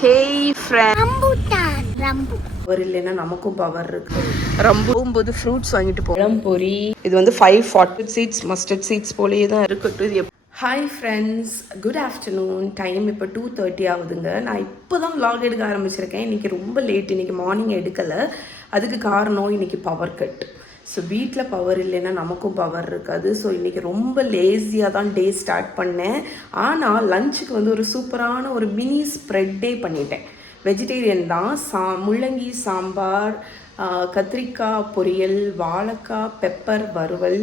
Okay power இல்லைன்னா நமக்கும் power இருக்கு. போகும்போது ஃப்ரூட்ஸ் வாங்கிட்டு போகலாம். பொரி இது வந்து 540 சீட்ஸ் மஸ்டர்ட் சீட்ஸ் போலேயே தான் இருக்கட்டும். Hi friends, good afternoon. Time இப்போ 2:30 ஆகுதுங்க. நான் இப்போ தான் vlog எடுக்க ஆரம்பிச்சிருக்கேன். இன்றைக்கி ரொம்ப லேட். இன்றைக்கி மார்னிங் எடுக்கலை. அதுக்கு காரணம் இன்றைக்கி பவர் கட். ஸோ வீட்டில் பவர் இல்லைன்னா நமக்கும் பவர் இருக்காது. ஸோ இன்றைக்கி ரொம்ப லேசியாக தான் டே ஸ்டார்ட் பண்ணேன். ஆனால் லஞ்சுக்கு வந்து ஒரு சூப்பரான ஒரு மினி ஸ்ப்ரெட்டே பண்ணிட்டேன். வெஜிடேரியன் தான். முள்ளங்கி சாம்பார், கத்திரிக்காய் பொரியல், வாழைக்காய் பெப்பர் வறுவல்,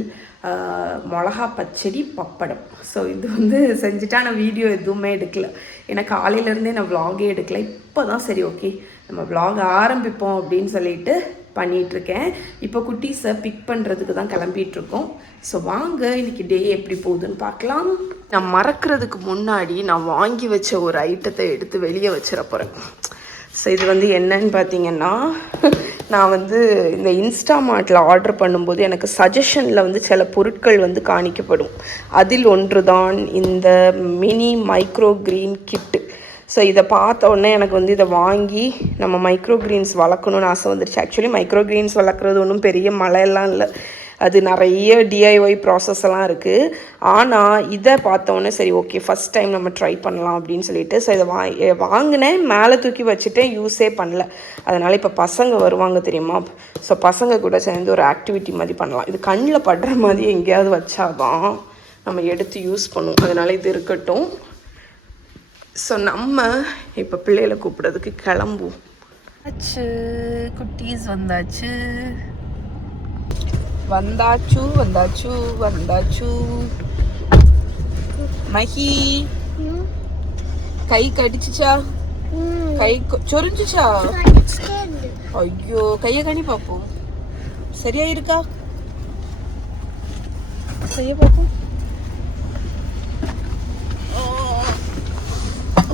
மிளகா பச்சடி, பப்படம். ஸோ இது வந்து செஞ்சுட்டா நான் வீடியோ எதுவுமே எடுக்கலை. ஏன்னா காலையிலேருந்தே நான் விலாகே எடுக்கலை. இப்போ தான் சரி ஓகே நம்ம விலாக் ஆரம்பிப்போம் அப்படின்னு சொல்லிட்டு பண்ணிகிட்ருக்கேன். இப்போ குட்டீஸை பிக் பண்ணுறதுக்கு தான் கிளம்பிகிட்ருக்கோம். ஸோ வாங்க இன்றைக்கி டே எப்படி போகுதுன்னு பார்க்கலாம். நான் மறக்கிறதுக்கு முன்னாடி நான் வாங்கி வச்ச ஒரு ஐட்டத்தை எடுத்து வெளியே வச்சிட போகிறேன். ஸோ இது வந்து என்னன்னு பார்த்தீங்கன்னா, நான் வந்து இந்த இன்ஸ்டாமார்ட்டில் ஆர்டர் பண்ணும்போது எனக்கு சஜஷனில் வந்து சில பொருட்கள் வந்து காணிக்கப்படும். அதில் ஒன்று தான் இந்த மினி மைக்ரோ க்ரீன் கிட்டு. ஸோ இதை பார்த்த உடனே எனக்கு வந்து இதை வாங்கி நம்ம மைக்ரோ க்ரீன்ஸ் வளர்க்கணுன்னு ஆசை வந்துடுச்சு. ஆக்சுவலி மைக்ரோ க்ரீன்ஸ் வளர்க்குறது ஒன்றும் பெரிய மழையெல்லாம் இல்லை. அது நிறைய டிஐஒய் ப்ராசஸ் எல்லாம் இருக்குது. ஆனால் இதை பார்த்தோன்னே சரி ஓகே ஃபஸ்ட் டைம் நம்ம ட்ரை பண்ணலாம் அப்படின்னு சொல்லிட்டு ஸோ இதை வாங்கினேன். மேலே தூக்கி வச்சுட்டேன், யூஸே பண்ணல. அதனால் இப்போ பசங்க வருவாங்க தெரியுமா, ஸோ பசங்க கூட சேர்ந்து ஒரு ஆக்டிவிட்டி மாதிரி பண்ணலாம். இது கண்ணில் படுற மாதிரி எங்கேயாவது வச்சாதான் நம்ம எடுத்து யூஸ் பண்ணுவோம். அதனால் இது இருக்கட்டும். ஸோ நம்ம இப்போ பிள்ளைகளை கூப்பிட்றதுக்கு கிளம்புவோம். ஆச்சு, குட்டீஸ் வந்தாச்சு வந்தாச்சு வந்தாச்சு வந்தாச்சு. மஹி கை கடிச்சுச்சா? கை சொரிஞ்சுச்சா? ஐயோ, கையை கனி பார்ப்போம். சரியா இருக்கா? கையை பார்ப்போம்.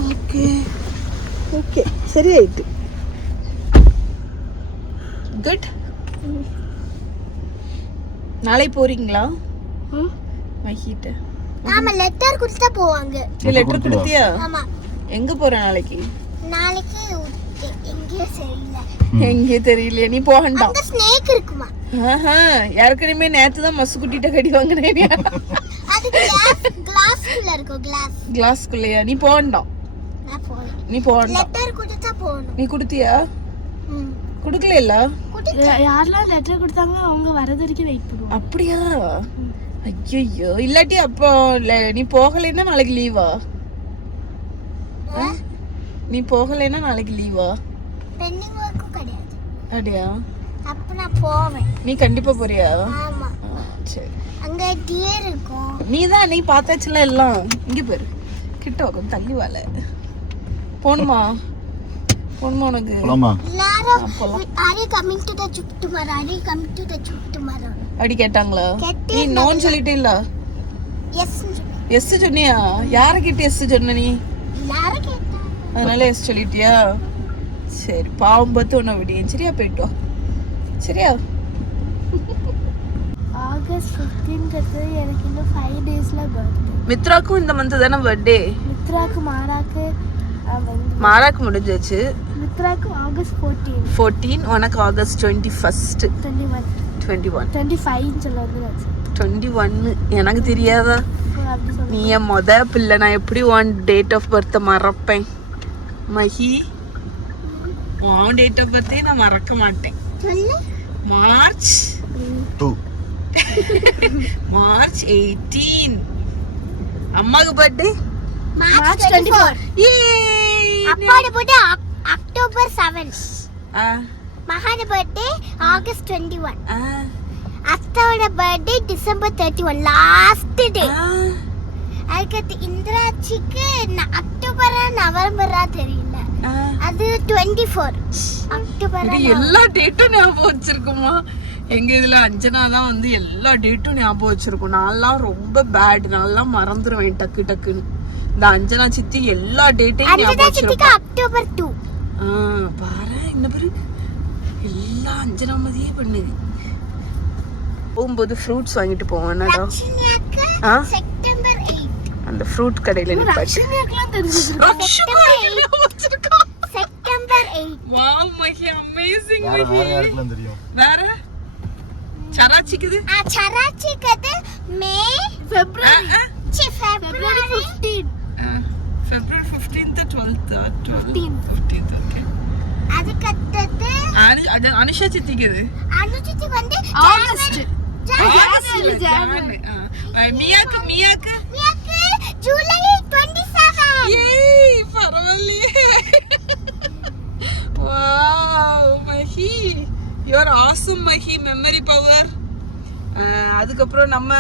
ஓகே ஓகே, சரியாயிட்டு. குட். நாளை போறீங்களா? மஹிட்ட நாம லெட்டர் கொடுத்தா போவாங்க. லெட்டர் கொடுத்தியா? ஆமா. எங்க போற நாளைக்கு? நாளைக்கு எங்கே தெரியல. நீ போகண்டா. அங்க ஸ்னேக் இருக்குமா? யாருக்குமே நேத்து தான் மசு குட்டிட்ட கடி வாங்குனேன். அது கிளாஸ்க்குள்ள இருக்கு. கிளாஸ்க்குள்ளயா? நீ போகண்டா. நீ போகண்டா. லெட்டர் கொடுத்தா போணும். நீ கொடுத்தியா? கொடுக்கல இல்ல. யாரெல்லாம் லெட்டர் கொடுத்தாங்களோ அவங்க வரது வரைக்கும் வெயிட் பண்ணுவோம். அப்படியா? ஐயோ, இல்லாட்டி அப்போ நீ போகலைன்னா நாளைக்கு லீவா? நீ போகலைன்னா நாளைக்கு லீவா? பெண்டிங் வர்க் கிடையாது. அப்படியா? அப்ப நான் போவேன். நீ கண்டிப்பா போறியா? ஆமா. சரி. அங்க டியர் இருக்கும். நீ பார்த்தாச்சுல எல்லாம். இங்க பாரு, கிட்ட கொஞ்சம் தள்ளி வால. போணுமா உனக்கு? அப்படி கேட்டாங்களா? நீ நோன்னு சொல்லிட்டே இல்ல? எஸ் சொன்னியா? யாருக்கிட்ட எஸ் சொன்ன நீ? அதனால எஸ் சொல்லிட்டியா? சரி, பாவம் பார்த்து உன்னை விடியேன். சரியா? போயிட்டு வா. சரியா? ஆகஸ்ட் 15th எனக்கு இன்னும் 5 daysல பர்த்டே. மித்ராக்கும் இந்த மந்த் தானே பர்த்டே? மித்ராக்கு மாராக்கு முடிஞ்சாச்சு. மித்ராக்கு ஆகஸ்ட் 14, உனக்கு ஆகஸ்ட் 21. 21 25 சொல்லுவாங்க. 21 எனக்கு தெரியாதா? நீ என் பிள்ளை. நான் எப்படி உன் டேட் ஆஃப் பர்த்தை மறப்பேன்? மஹி, உன் டேட் ஆஃப் பர்த்தே நான் மறக்க மாட்டேன். மார்ச் 18. அம்மாக்கு பர்த்டே மார்ச் 24. அப்பாவோட பர்த்டே அக்டோபர் 7. மகான பர்த்டே ஆகஸ்ட் 21. அத்தாவோட பர்த்டே டிசம்பர் 31, லாஸ்ட் டே. அதுக்கு இந்திராச்சிக்கு அக்டோபரா நவம்பரா தெரியல. அது 24 அக்டோபர். எல்லா டேட்டும் ஞாபகம் வச்சிருக்குமா? எங்க இதுல அஞ்சனா தான் வந்து எல்லா டேட்டும் ஞாபகம் வச்சிருக்கும். நான்லாம் ரொம்ப பேட். நான்லாம் மறந்துடுவேன் டக்கு டக்குன்னு. இந்த அஞ்சனா சித்தி எல்லா டேட்டையும் ஞாபகம் வச்சிருக்கோம். அக்டோபர் 2. பாரு என்ன பாரு, எல்லா அஞ்சனா மாதிரியே பண்ணுது. போகும்போது ஃப்ரூட்ஸ் வாங்கிட்டு போவேன். செப்டம்பர் 8 அந்த ஃப்ரூட் கடையில நிப்பாட்டி அமேசிங் வேற யாருக்கெல்லாம் தெரியும்? வேற சராச்சிக்குது May February February 15 February 15th 12th okay அதுக்கு அடுத்து அனுஷா சித்திக்குது அனுஜித்து வந்து ஆகஸ்ட் ஜனவரி மியாக்கு மியாக்கு ஜூலை 27 ஏய் பரவாயில்லையே wow Mahi you are awesome Mahi memory power அதுக்கப்புறம் நம்ம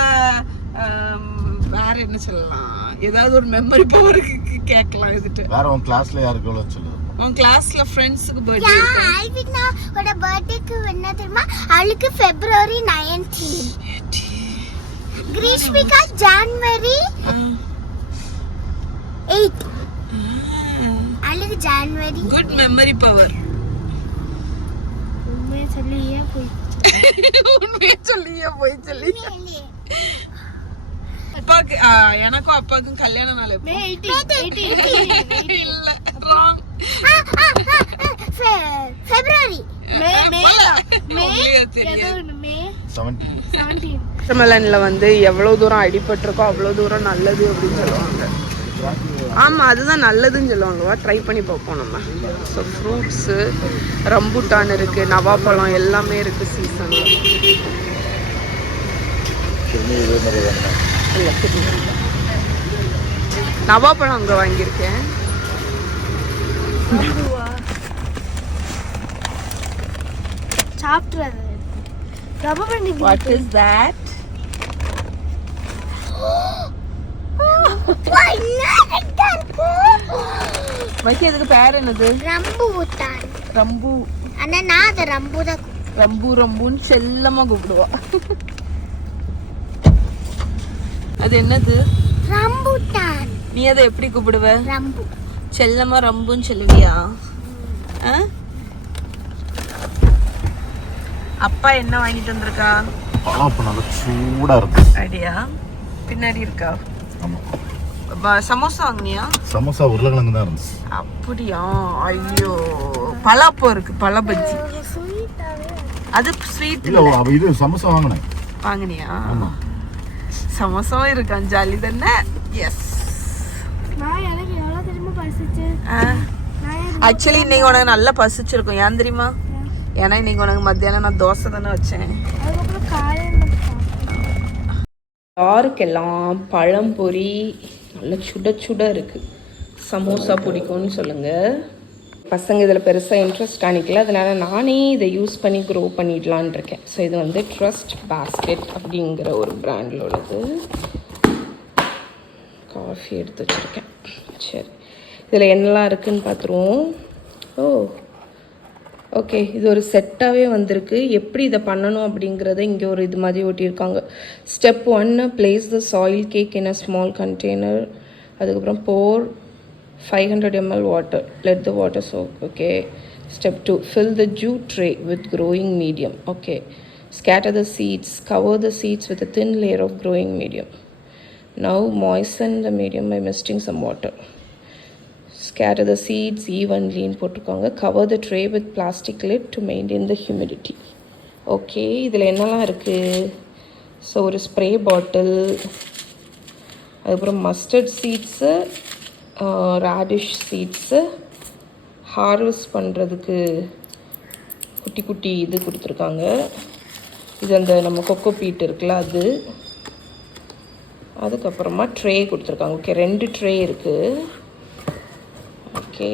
வேற என்ன சொல்லலாம் ஏதாவது ஒரு மெமரி பவருக்கு கேட்கலாம் இதுட்டு வேற உன் கிளாஸ்ல யாருக்கு எவ்வளவு சொல்லு? உன் கிளாஸ்ல ஃப்ரெண்ட்ஸுக்கு பர்த்டே ஆல்வினா ஓட பர்த்டேக்கு என்ன தெரியுமா அவளுக்கு ஃபெப்ரவரி 19 கிரீஷ்மிகா ஜனவரி 8 அவளுக்கு ஜனவரி குட் மெமரி பவர் உண்மையை சொல்லியே போய் உண்மையை சொல்லியே போய் சொல்லி அப்பாக்கு எனக்கும் அப்பாவுக்கும் கல்யாண நாள் எப்போ? மே 18 இல்ல wrong. ஃபெப்ரவரி உங்களுக்கு தெரியாது. மே 17. 17 வாட்டர்மெலன்ல வந்து எவ்வளவு தூரம் அடிபட்டிருக்கோ அவ்வளவு தூரம் நல்லது அப்படின்னு சொல்லுவாங்க. ஆமா அதுதான் நல்லதுன்னு சொல்லுவாங்க. ட்ரை பண்ணி பார்ப்போம் நம்ம. ஸோ ஃப்ரூட்ஸு ரம்புட்டான் இருக்கு, நவாப்பழம் எல்லாமே இருக்கு சீசன்ல. நவாப்பழம் அங்க வாங்கியிருக்கேன். சாப்பிட்றது ரப்பர் பண்ணி What is that? மக்கி அதுக்கு பேர் என்னது? ரம்பூட்டான் ரம்பு. ஆனா நான் அதை ரம்பூதான் ரம்புன்னு செல்லமா கூப்பிடுவா. அது என்னது? ரம்பூட்டான். நீ அதை எப்படி கூப்பிடுவ? ரம்பு. செல்லமா ரம்புன்னு சொல்லுவியா? அப்பா என்ன வாங்கிட்டு வந்திருக்கா? பழம் இப்ப நல்லா சூடா இருக்கு. ஐடியா பின்னாடி இருக்கா? ஆமா. சமோசா வாங்கினியா? சமோசா உருளைக்கிழங்கு தான் இருந்துச்சு. அப்படியா? ஐயோ பலாப்போ இருக்கு, பழ பஜ்ஜி. அது ஸ்வீட் இல்ல இது சமோசா வாங்கினேன். வாங்கினியா? சமோசாவும் இருக்கு, ஜாலி தானே? எஸ். நான் எனக்கு எவ்வளவு தெரியுமா பசிச்சு ஆக்சுவலி இன்னைக்கு உனக்கு நல்லா பசிச்சிருக்கும். ஏன் தெரியுமா? ஏன்னா இன்னைக்கு உனக்கு மத்தியானம் நான் தோசை தானே வச்சேன். அதுக்கப்புறம் காலையில் யாருக்கெல்லாம் பழம்பொரி நல்ல சுட சுட இருக்குது சமோசா பிடிக்கும்னு சொல்லுங்கள். பசங்க இதில் பெருசாக இன்ட்ரெஸ்ட் காணிக்கல, அதனால் நானே இதை யூஸ் பண்ணி க்ரோ பண்ணிடலான் இருக்கேன். ஸோ இது வந்து ட்ரஸ்ட் பாஸ்கெட் அப்படிங்கிற ஒரு பிராண்டில் உள்ளது. காஃபி எடுத்து வச்சுருக்கேன். சரி இதில் என்னெல்லாம் இருக்குதுன்னு பார்த்துருவோம். ஓ ஓகே, இது ஒரு செட்டாகவே வந்திருக்கு. எப்படி இதை பண்ணணும் அப்படிங்கிறத இங்கே ஒரு இது மாதிரி ஒட்டியிருக்காங்க. Step 1 place the soil cake in a small container. அதுக்கப்புறம் pour 500 ml water, let the water soak. Okay. Step 2 fill the jute tray with growing medium. Okay. Scatter the seeds, cover the seeds with a thin layer of growing medium. Now moisten the medium by misting some water. Scatter the seeds evenly in போட்டுக்கோங்க. Cover the tray with plastic lid to maintain the humidity. Okay, இதில் என்னெல்லாம் இருக்குது? So ஒரு spray bottle, அதுக்கப்புறம் mustard seeds, radish seeds, harvest பண்ணுறதுக்கு குட்டி குட்டி இது கொடுத்துருக்காங்க. இது அந்த நம்ம கொக்கோ பீட் இருக்குல்ல அது. அதுக்கப்புறமா ட்ரே கொடுத்துருக்காங்க. ஓகே 2 ட்ரே இருக்குது. ஓகே,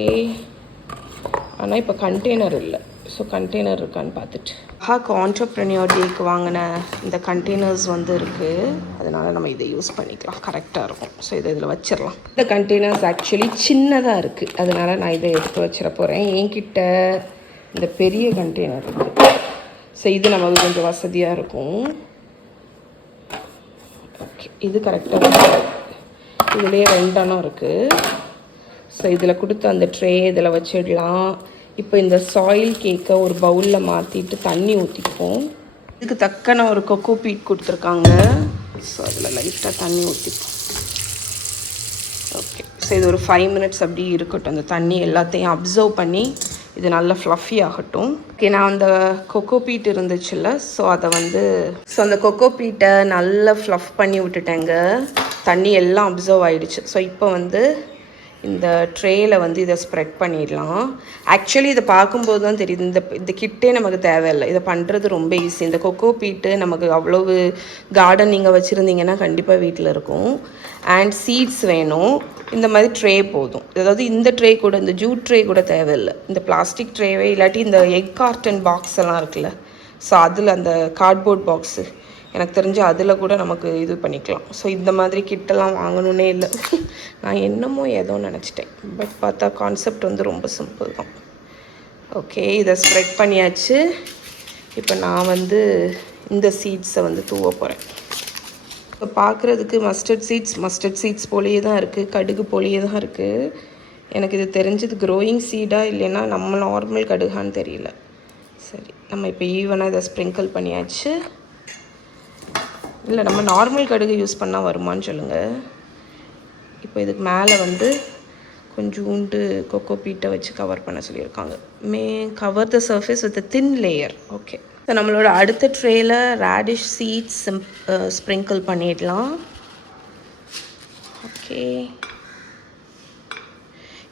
ஆனால் இப்போ கண்டெய்னர் இல்லை. ஸோ கண்டெய்னர் இருக்கான்னு பார்த்துட்டு ஹாக்கு ஆண்டர்ப்ரெனியர் டேக்கு வாங்கின இந்த கண்டெய்னர்ஸ் வந்து இருக்குது. அதனால் நம்ம இதை யூஸ் பண்ணிக்கலாம், கரெக்டாக இருக்கும். ஸோ இதை இதில் வச்சிடலாம். இந்த கண்டெய்னர்ஸ் ஆக்சுவலி சின்னதாக இருக்குது, அதனால் நான் இதை எடுத்து வச்சிட போகிறேன். என்கிட்ட இந்த பெரிய கண்டெய்னர் இருக்குது. ஸோ இது நமக்கு கொஞ்சம் வசதியாக இருக்கும். ஓகே, இது கரெக்டாக இருக்குது. இதுலேயே 2 அணம் இருக்குது. ஸோ இதில் கொடுத்து அந்த ட்ரே இதில் வச்சிடலாம். இப்போ இந்த சாயில் கேக்கை ஒரு பவுலில் மாற்றிட்டு தண்ணி ஊற்றிப்போம். இதுக்கு தக்கன ஒரு கொக்கோ பீட் கொடுத்துருக்காங்க. ஸோ அதில் லைட்டாக தண்ணி ஊற்றிப்போம். ஓகே, ஸோ இது ஒரு 5 minutes அப்படி இருக்கட்டும். அந்த தண்ணி எல்லாத்தையும் அப்சர்வ் பண்ணி இது நல்லா ஃப்ளஃபி ஆகட்டும். ஓகே, நான் அந்த கொக்கோ பீட் இருந்துச்சுல்ல, ஸோ அதை வந்து அந்த கொக்கோ பீட்டை நல்லா ஃப்ளஃப் பண்ணி விட்டுட்டேங்க. தண்ணி எல்லாம் அப்சர்வ் ஆகிடுச்சு. ஸோ இப்போ வந்து இந்த ட்ரேயில் வந்து இதை ஸ்ப்ரெட் பண்ணிடலாம். ஆக்சுவலி இதை பார்க்கும்போது தான் தெரியுது, இந்த கிட்டே நமக்கு தேவையில்லை, இதை பண்ணுறது ரொம்ப ஈஸி. இந்த கொக்கோ பீட்டு நமக்கு அவ்வளவு கார்டன் நீங்கள் வச்சுருந்தீங்கன்னா கண்டிப்பாக வீட்டில் இருக்கும். அண்ட் சீட்ஸ் வேணும். இந்த மாதிரி ட்ரே போதும். அதாவது இந்த ட்ரே கூட, இந்த ஜூட் ட்ரே கூட தேவையில்லை. இந்த பிளாஸ்டிக் ட்ரேவே இல்லாட்டி இந்த எக் கார்டன் பாக்ஸ் எல்லாம் இருக்குல்ல, ஸோ அதில் அந்த கார்ட்போர்ட் பாக்ஸு எனக்கு தெரிஞ்சு அதில் கூட நமக்கு இது பண்ணிக்கலாம். ஸோ இந்த மாதிரி கிட்டெல்லாம் வாங்கணுன்னே இல்லை. நான் என்னமோ ஏதோ நினச்சிட்டேன், பட் பார்த்தா கான்செப்ட் வந்து ரொம்ப சிம்பிள் தான். ஓகே, இதை ஸ்ப்ரெட் பண்ணியாச்சு. இப்போ நான் வந்து இந்த சீட்ஸை வந்து தூவ போகிறேன். இப்போ பார்க்குறதுக்கு மஸ்டர்ட் சீட்ஸ் போலேயே தான் இருக்குது, கடுகு போலேயே தான் இருக்குது. எனக்கு இது தெரிஞ்சது க்ரோயிங் சீடாக இல்லைன்னா நம்ம நார்மல் கடுகான்னு தெரியல. சரி, நம்ம இப்போ ஈவனாக இதை ஸ்ப்ரிங்கிள் பண்ணியாச்சு. இல்லை, நம்ம நார்மல் கடுகு யூஸ் பண்ணால் வருமானு சொல்லுங்கள். இப்போ இதுக்கு மேலே வந்து கொஞ்சோண்டு கொக்கோ பீட்டை வச்சு கவர் பண்ண சொல்லியிருக்காங்க. Cover the surface with thin layer. Okay, so நம்மளோட அடுத்த ட்ரேயில் ரேடிஷ் சீட்ஸ் ஸ்ப்ரிங்கிள் பண்ணிடலாம். ஓகே,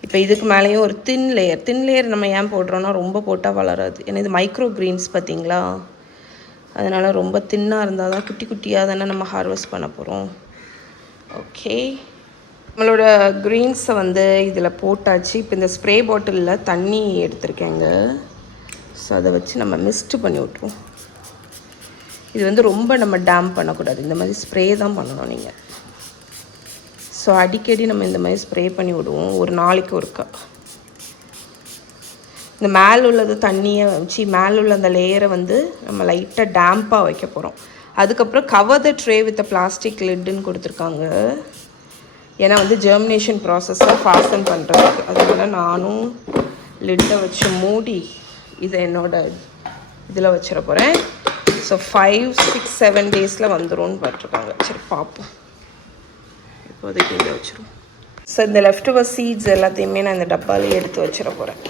இப்போ இதுக்கு மேலேயும் ஒரு தின் லேயர் நம்ம ஏன் போடுறோன்னா ரொம்ப போட்டால் வளராது. ஏன்னா இது மைக்ரோ க்ரீன்ஸ் பார்த்தீங்களா, அதனால் ரொம்ப தின்னாக இருந்தால் தான் குட்டி குட்டியாக தானே நம்ம ஹார்வெஸ்ட் பண்ண போகிறோம். ஓகே, நம்மளோட க்ரீன்ஸை வந்து இதில் போட்டாச்சு. இப்போ இந்த ஸ்ப்ரே பாட்டிலில் தண்ணி எடுத்திருக்கேங்க. ஸோ அதை வச்சு நம்ம மிஸ்ட்டு பண்ணி விட்ருவோம். இது வந்து ரொம்ப நம்ம டேம் பண்ணக்கூடாது, இந்த மாதிரி ஸ்ப்ரே தான் பண்ணணும் நீங்கள். ஸோ அடிக்கடி நம்ம இந்த மாதிரி ஸ்ப்ரே பண்ணி விடுவோம், ஒரு நாளைக்கு ஒருக்கா. இந்த மேலே உள்ளது தண்ணியை வச்சு மேலே உள்ள அந்த லேயரை வந்து நம்ம லைட்டாக டேம்ப்பாக வைக்க போகிறோம். அதுக்கப்புறம் cover the tray with plastic லிட்டுன்னு கொடுத்துருக்காங்க. ஏன்னா வந்து ஜெர்மினேஷன் ப்ராசஸை ஃபாஸ்டன் பண்ணுறதுக்கு. அதனால் நானும் லிட்டை வச்சு மூடி இதை என்னோட இதில் வச்சிட போகிறேன். ஸோ 5, 6, 7 டேஸில் வந்துடும்னு பார்த்துருக்காங்க. சரி பார்ப்போம். இப்போதைக்கு இதை வச்சுருவோம். ஸோ இந்த லெஃப்ட் ஓவர் சீட்ஸ் எல்லாத்தையுமே நான் இந்த டப்பாலேயே எடுத்து வச்சிட போகிறேன்.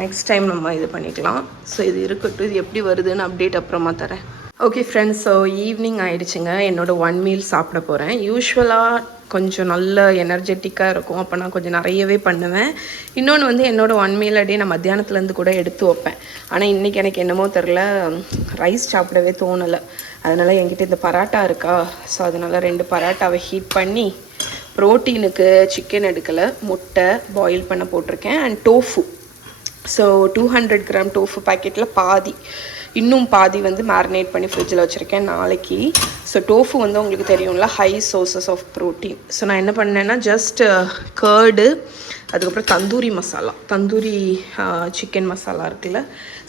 நெக்ஸ்ட் டைம் நம்ம இது பண்ணிக்கலாம். ஸோ இது இருக்கட்டும், இது எப்படி வருதுன்னு அப்டேட் அப்புறமா தரேன். ஓகே ஃப்ரெண்ட்ஸ், ஸோ ஈவினிங் ஆகிடுச்சுங்க. என்னோடய 1 மீல் சாப்பிட போகிறேன். யூஸ்வலாக கொஞ்சம் நல்ல எனர்ஜெட்டிக்காக இருக்கும், அப்போ நான் கொஞ்சம் நிறையவே பண்ணுவேன். இன்னொன்று வந்து என்னோடய 1 மீல் அடியே நான் மத்தியானத்துலேருந்து கூட எடுத்து வைப்பேன். ஆனால் இன்றைக்கி எனக்கு என்னமோ தெரில, ரைஸ் சாப்பிடவே தோணலை. அதனால் என்கிட்ட இந்த பராட்டா இருக்கா, ஸோ அதனால் 2 பராட்டாவை ஹீட் பண்ணி ப்ரோட்டீனுக்கு சிக்கன் எடுக்கலை, முட்டை பாயில் பண்ண போட்டிருக்கேன். And tofu, so 200 gram tofu பேக்கெட்டில் இன்னும் பாதி வந்து மேரினேட் பண்ணி ஃப்ரிட்ஜில் வச்சுருக்கேன் நாளைக்கு. ஸோ டோஃபு வந்து உங்களுக்கு தெரியும்ல, high sources of protein. So நான் என்ன பண்ணேன்னா ஜஸ்ட் கர்டு, அதுக்கப்புறம் தந்தூரி சிக்கன் மசாலா இருக்குல்ல,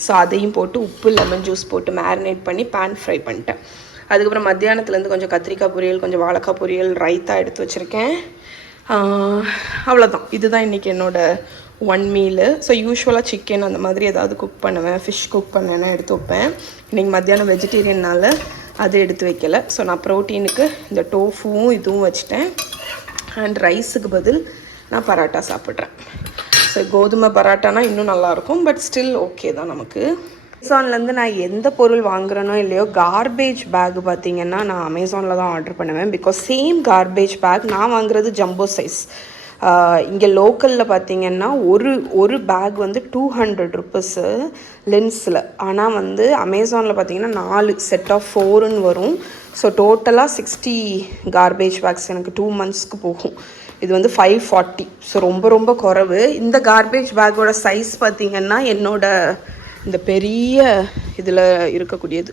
ஸோ அதையும் போட்டு உப்பு லெமன் ஜூஸ் போட்டு மேரினேட் பண்ணி பேன் ஃப்ரை பண்ணிட்டேன். அதுக்கப்புறம் மத்தியானத்துலேருந்து கொஞ்சம் கத்திரிக்காய் பொரியல், கொஞ்சம் வாழைக்காய் பொரியல், ரைத்தா எடுத்து வச்சுருக்கேன். அவ்வளோதான். இதுதான் இன்றைக்கி என்னோடய 1 மீலு. ஸோ யூஸ்வலாக சிக்கன் அந்த மாதிரி ஏதாவது குக் பண்ணுவேன், ஃபிஷ் குக் பண்ணேன்னா எடுத்து வைப்பேன். இன்றைக்கி மத்தியானம் வெஜிடேரியனால் அது எடுத்து வைக்கலை. ஸோ நான் ப்ரோட்டீனுக்கு இந்த டோஃபுவும் இதுவும் வச்சுட்டேன். அண்ட் ரைஸுக்கு பதில் நான் பராட்டா சாப்பிட்றேன். ஸோ கோதுமை பராட்டானா இன்னும் நல்லாயிருக்கும், பட் ஸ்டில் ஓகே தான் நமக்கு. அமேசான்லேருந்து நான் எந்த பொருள் வாங்குறேனோ இல்லையோ, கார்பேஜ் பேக் பார்த்திங்கன்னா நான் அமேசானில் தான் ஆர்டர் பண்ணுவேன். பிகாஸ் சேம் கார்பேஜ் பேக் நான் வாங்குறது ஜம்போ சைஸ். இங்கே லோக்கலில் பார்த்திங்கன்னா ஒரு பேக் வந்து 200 ருப்பீஸு லென்ஸில். ஆனால் வந்து அமேசானில் பார்த்திங்கன்னா 4 செட் ஆஃப் 4ன்னு வரும். ஸோ டோட்டலாக 60 கார்பேஜ் பேக்ஸ் எனக்கு 2 மந்த்ஸ்க்கு போகும். இது வந்து 540. ஸோ ரொம்ப ரொம்ப குறைவு. இந்த கார்பேஜ் பேக்கோட சைஸ் பார்த்திங்கன்னா என்னோட இந்த பெரிய இதில் இருக்கக்கூடியது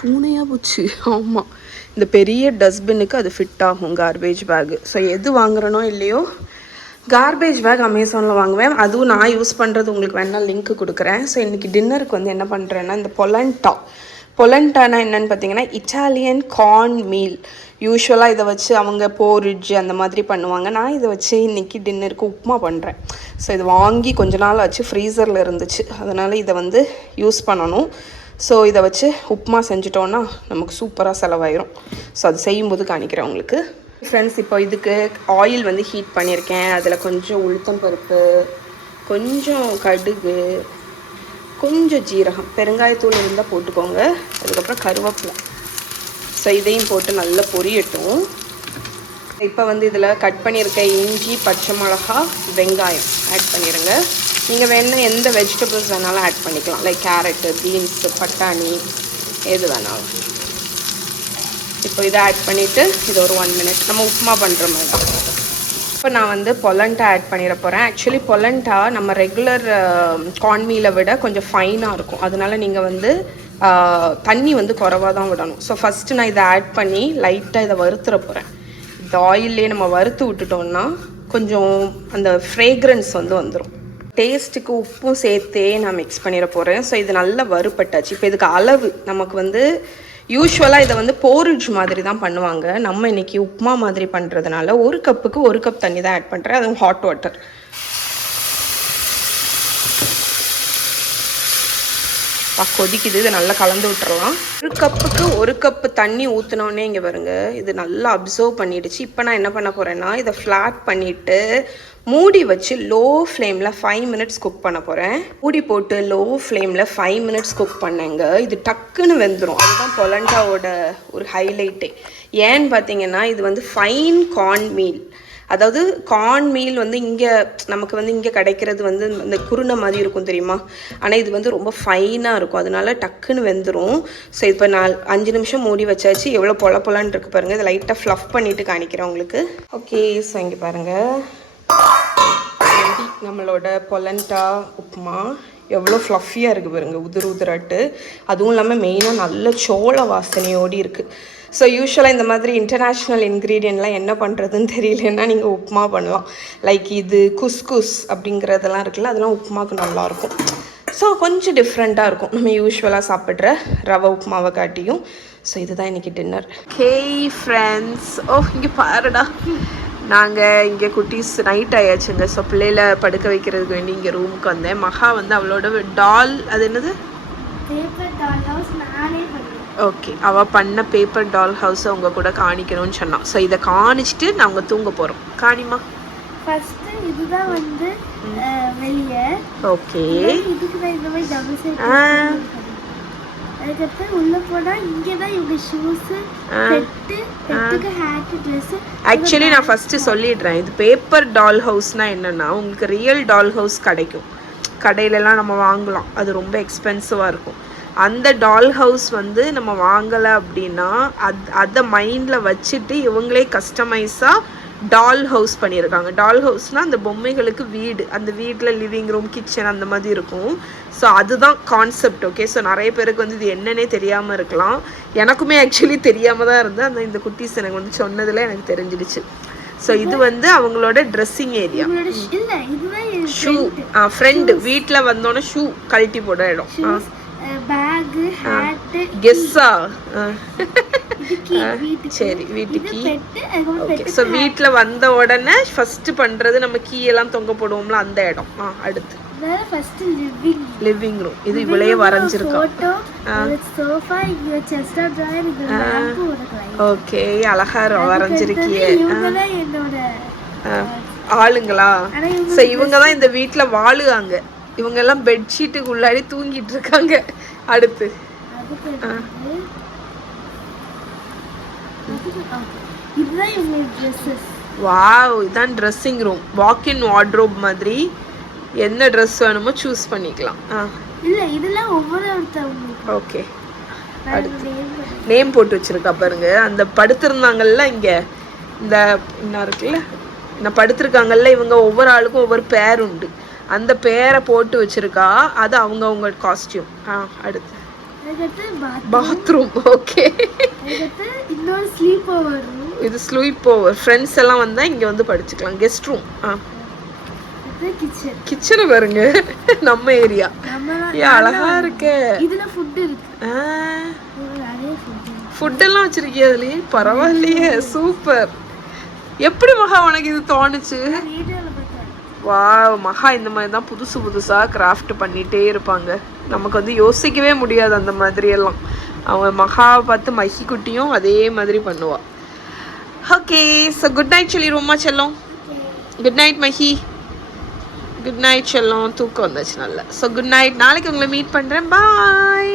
பூனையாக போச்சு. ஆமாம், இந்த பெரிய டஸ்ட்பின்னுக்கு அது ஃபிட் ஆகும் கார்பேஜ் பேக்கு. ஸோ எது வாங்குறனோ இல்லையோ கார்பேஜ் பேக் அமேசானில் வாங்குவேன். அதுவும் நான் யூஸ் பண்ணுறது உங்களுக்கு வேணால் லிங்க்கு கொடுக்குறேன். ஸோ இன்றைக்கி டின்னருக்கு வந்து என்ன பண்ணுறேன்னா, இந்த பொலண்டானா என்னென்னு பார்த்தீங்கன்னா இட்டாலியன் கார்ன் மீல். யூஸ்வலாக இதை வச்சு அவங்க போரிட்ஜ் அந்த மாதிரி பண்ணுவாங்க. நான் இதை வச்சு இன்றைக்கி டின்னருக்கு உப்புமா பண்ணுறேன். ஸோ இது வாங்கி கொஞ்ச நாள் ஆச்சு, ஃப்ரீசரில் இருந்துச்சு. அதனால் இதை வந்து யூஸ் பண்ணணும். ஸோ இதை வச்சு உப்புமா செஞ்சிட்டோன்னா நமக்கு சூப்பராக செலவாயிரும். ஸோ அது செய்யும்போது காணிக்கிறேன் உங்களுக்கு. ஃப்ரெண்ட்ஸ், இப்போ இதுக்கு ஆயில் வந்து ஹீட் பண்ணியிருக்கேன். அதில் கொஞ்சம் உளுத்தம் பருப்பு, கொஞ்சம் கடுகு, கொஞ்சம் ஜீரகம், பெருங்காயத்தூள் இருந்தால் போட்டுக்கோங்க. அதுக்கப்புறம் கருவேப்பிலை. ஸோ இதையும் போட்டு நல்லா பொரியட்டும். இப்போ வந்து இதில் கட் பண்ணியிருக்க இஞ்சி, பச்சை மிளகா, வெங்காயம் ஆட் பண்ணிடுங்க. நீங்கள் வேணால் எந்த வெஜிடபிள்ஸ் வேணாலும் ஆட் பண்ணிக்கலாம். லைக் கேரட்டு, பீன்ஸு, பட்டாணி, எது வேணாலும். இப்போ இதை ஆட் பண்ணிவிட்டு இது ஒரு 1 மினிட் நம்ம உப்புமா பண்ணுற மாதிரி தான். இப்போ நான் வந்து பொலண்டா ஆட் பண்ணிட போகிறேன். ஆக்சுவலி பொலண்டா நம்ம ரெகுலர் கார்ன்மீலை விட கொஞ்சம் ஃபைனாக இருக்கும். அதனால நீங்கள் வந்து தண்ணி வந்து குறைவாக தான் விடணும். ஸோ ஃபஸ்ட்டு நான் இதை ஆட் பண்ணி லைட்டாக இதை வறுத்துற போகிறேன். இந்த ஆயிலே நம்ம வறுத்து விட்டுட்டோம்னா கொஞ்சம் அந்த ஃப்ரேக்ரன்ஸ் வந்து வந்துடும். டேஸ்ட்டுக்கு உப்பும் சேர்த்தே நான் மிக்ஸ் பண்ணிட போகிறேன். ஸோ இது நல்லா வறுப்பட்டாச்சு. இப்போ இதுக்கு அளவு நமக்கு வந்து யூஸ்வலாக இதை வந்து போரிட்ஜ் மாதிரி தான் பண்ணுவாங்க. நம்ம இன்றைக்கி உப்புமா மாதிரி பண்ணுறதுனால 1 கப்புக்கு 1 கப் தண்ணி தான் ஆட் பண்ணுறேன். அதுவும் ஹாட் வாட்டர். கொதிக்குது. இதை நல்லா கலந்து விட்டுறலாம். 1 கப்புக்கு 1 கப்பு தண்ணி ஊற்றினோடனே இங்கே பாருங்க இது நல்லா அப்சர்வ் பண்ணிடுச்சு. இப்போ நான் என்ன பண்ண போகிறேன்னா இதை ஃப்ளாட் பண்ணிவிட்டு மூடி வச்சு லோ ஃப்ளேமில் 5 மினிட்ஸ் குக் பண்ண போகிறேன். மூடி போட்டு லோ ஃப்ளேமில் 5 மினிட்ஸ் குக் பண்ணேங்க. இது டக்குன்னு வெந்துடும். அதுதான் பொலண்டாவோட ஒரு ஹைலைட்டே. ஏன்னு பார்த்தீங்கன்னா இது வந்து ஃபைன் கார்ன் மீல். அதாவது கார்ன் மீல் வந்து இங்கே நமக்கு வந்து இங்கே கிடைக்கிறது வந்து இந்த குருணை மாதிரி இருக்கும் தெரியுமா. ஆனால் இது வந்து ரொம்ப ஃபைனாக இருக்கும். அதனால டக்குன்னு வெந்துடும். ஸோ இப்போ நான் 5 நிமிஷம் மூடி வச்சாச்சு. எவ்வளோ பொலன்னு இருக்குது பாருங்கள். இதை லைட்டாக ஃப்ளஃப் பண்ணிவிட்டு காணிக்கிறேன் உங்களுக்கு. ஓகே, ஸோ இங்கே பாருங்கள் நம்மளோட பொலண்டா உப்புமா எவ்வளோ ஃப்ளஃபியாக இருக்குது பாருங்கள், உதிராட்டு. அதுவும் இல்லாமல் மெயினாக நல்ல சோள வாசனையோடு இருக்குது. ஸோ யூஸ்வலாக இந்த மாதிரி இன்டர்நேஷ்னல் இன்க்ரீடியன்ட்லாம் என்ன பண்ணுறதுன்னு தெரியலன்னா நீங்கள் உப்புமா பண்ணலாம். லைக் இது குஸ்குஸ் அப்படிங்கிறதெல்லாம் இருக்குல்ல, அதெல்லாம் உப்புமாவுக்கு நல்லாயிருக்கும். ஸோ கொஞ்சம் டிஃப்ரெண்ட்டாக இருக்கும் நம்ம யூஸ்வலாக சாப்பிட்ற ரவை உப்புமாவை காட்டியும். ஸோ இதுதான் இன்றைக்கி டின்னர். ஹேய் ஃப்ரெண்ட்ஸ், இங்கே பாருடா, நாங்கள் இங்கே குட்டீஸ் நைட் ஆயாச்சுங்க. ஸோ பிள்ளையில படுக்க வைக்கிறதுக்கு வேண்டி இங்கே ரூமுக்கு வந்தேன். மகா வந்து அவளோட டால், அது என்னது, பேப்பர் டால் ஹவுஸ் நானே பண்ணேன். ஓகே, அவள் பண்ண பேப்பர் டால் ஹவுஸை அவங்க கூட காணிக்கணும்னு சொன்னான். ஸோ இதை காணிச்சிட்டு நாங்கள் தூங்க போகிறோம். காணிமா ஃபர்ஸ்ட்டு இதுதான் வந்து வெளியே. ஓகே, இதுக்கு தான் இந்த மாதிரி டபுள் சைட். அதுக்கப்புறம் உள்ள போனா இங்கே தான் இவங்க ஷூஸு, பெட்டுக்கு ஹேட், ட்ரெஸ்ஸு. ஆக்சுவலி நான் ஃபஸ்ட்டு சொல்லிடுறேன், இது பேப்பர் டால் ஹவுஸ்னால் என்னென்னா உங்களுக்கு ரியல் டால் ஹவுஸ் கிடைக்கும். கடையிலலாம் நம்ம வாங்கலாம், அது ரொம்ப எக்ஸ்பென்சிவாக இருக்கும். அந்த டால் ஹவுஸ் வந்து நம்ம வாங்கலை அப்படின்னா அதை மைண்டில் வச்சுட்டு இவங்களே கஸ்டமைஸாக டால் ஹவுஸ் பண்ணியிருக்காங்க. டால் ஹவுஸ்னால் அந்த பொம்மைகளுக்கு வீடு, அந்த வீட்டில் லிவிங் ரூம், கிச்சன் அந்த மாதிரி இருக்கும். ஸோ அதுதான் கான்செப்ட். ஓகே, ஸோ நிறைய பேருக்கு வந்து இது என்னன்னே தெரியாமல் இருக்கலாம். எனக்குமே ஆக்சுவலி தெரியாமல் தான் இருந்தேன். இந்த குட்டீஸ் எனக்கு வந்து சொன்னதில் எனக்கு தெரிஞ்சிடுச்சு. ஸோ இது வந்து அவங்களோட ட்ரெஸ்ஸிங் ஏரியா. ஷூ ஃப்ரெண்டு வீட்டில் வந்தோன்னே ஷூ கழட்டி போட இடம். பேக், ஹேட், கெஸ்ஸா சரி, வீட்டுக்கு. ஓகே, ஸோ வீட்டில் வந்த உடனே ஃபஸ்ட்டு பண்ணுறது நம்ம கீ எல்லாம் தொங்க போடுவோம்ல அந்த இடம். அடுத்து லிவிங் ரூம். இது இவ்வளே வரைஞ்சிருக்கோம். ஓகே, அழகா வரைஞ்சிருக்கியே. ஆளுங்களா? ஸோ இவங்க தான் இந்த வீட்டில் வாழுவாங்க. இவங்க எல்லாம் பெட்ஷீட்டுக்கு உள்ளாடி தூங்கிட்டு இருக்காங்க. அடுத்து வாவ், இதான் dressing room. Walk in wardrobe மாதிரி என்ன ட்ரெஸ் வேணுமோ சூஸ் பண்ணிக்கலாம். ஓகே, அடுத்து நேம் போட்டு வச்சிருக்கா பாருங்க. அந்த படுத்திருந்தாங்கல்ல இங்கே, இந்த என்ன இருக்குல்ல, நான் படுத்திருக்காங்கல்ல, இவங்க ஒவ்வொரு ஆளுக்கும் ஒவ்வொரு பேர் உண்டு. அந்த பேரை போட்டு வச்சிருக்கா. அது அவங்க காஸ்டியூம். அடுத்து பாத்ரூம். ஓகே, இது ஸ்லீப் ஓவர். ஃப்ரெண்ட்ஸ் எல்லாம் வந்தா இங்க வந்து படிச்சுக்கலாம். Guest room. கிச்சனை பாருங்க, நம்ம ஏரியா. அழகா இருக்கு. ஃபுட் எல்லாம் வச்சிருக்கியா அதுலயே? பரவாயில்லையே, சூப்பர். எப்படி மகா உனக்கு இது தோணுச்சு? வா, மகா இந்த மாதிரி தான் புதுசாக கிராஃப்ட் பண்ணிகிட்டே இருப்பாங்க. நமக்கு வந்து யோசிக்கவே முடியாது அந்த மாதிரியெல்லாம். அவங்க மகாவை பார்த்து மஹி குட்டியும் அதே மாதிரி பண்ணுவாள். ஓகே, ஸோ குட் நைட் சொல்லிடுவோம்மா செல்லம். Good night Mahi. Good night செல்லம், தூக்கம் வந்துச்சு நல்லா. ஸோ குட் நைட், நாளைக்கு உங்களை மீட் பண்ணுறேன். பாய்.